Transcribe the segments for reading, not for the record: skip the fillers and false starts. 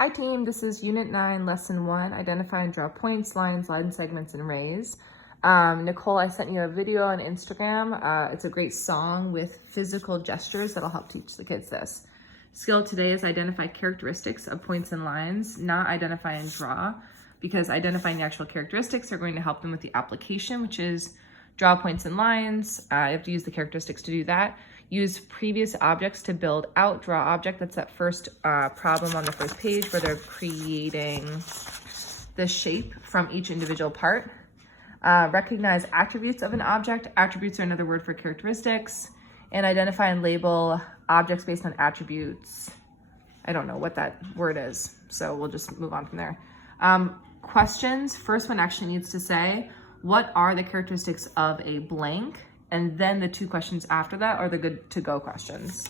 Hi team, this is Unit 9, Lesson 1, Identify and Draw Points, Lines, Line Segments, and Rays. Nicole, I sent you a video on Instagram. It's a great song with physical gestures that'll help teach the kids this. Skill today is identify characteristics of points and lines, not identify and draw, because identifying the actual characteristics are going to help them with the application, which is draw points and lines. You have to use the characteristics to do that. Use previous objects to build out, draw object. That's that first problem on the first page where they're creating the shape from each individual part. Recognize attributes of an object. Attributes are another word for characteristics. And identify and label objects based on attributes. I don't know what that word is, so we'll just move on from there. Questions. First one actually needs to say, what are the characteristics of a blank? And then the two questions after that are the good to go questions.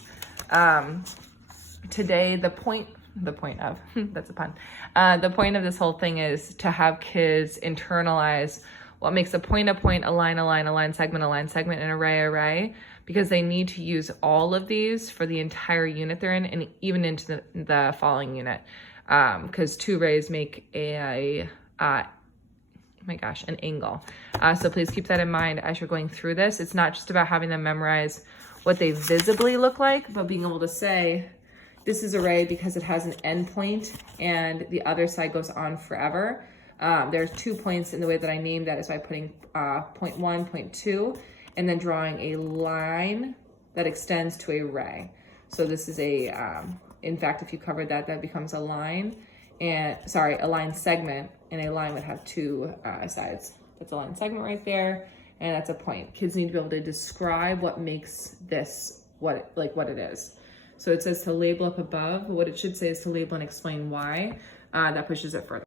Today, the point of, that's a pun. The point of this whole thing is to have kids internalize what makes a point, a line, segment, an array, because they need to use all of these for the entire unit they're in and even into the following unit. Because two rays make an angle. So please keep that in mind as you're going through this. It's not just about having them memorize what they visibly look like, but being able to say, this is a ray because it has an end point and the other side goes on forever. There's 2 points in the way that I named that is by putting point 1, point 2, and then drawing a line that extends to a ray. So this is in fact, if you covered that, that becomes a line. A line segment, and a line would have 2 sides. That's a line segment right there, and that's a point. Kids need to be able to describe what makes this what it is. So it says to label up above, but what it should say is to label and explain why. That pushes it further.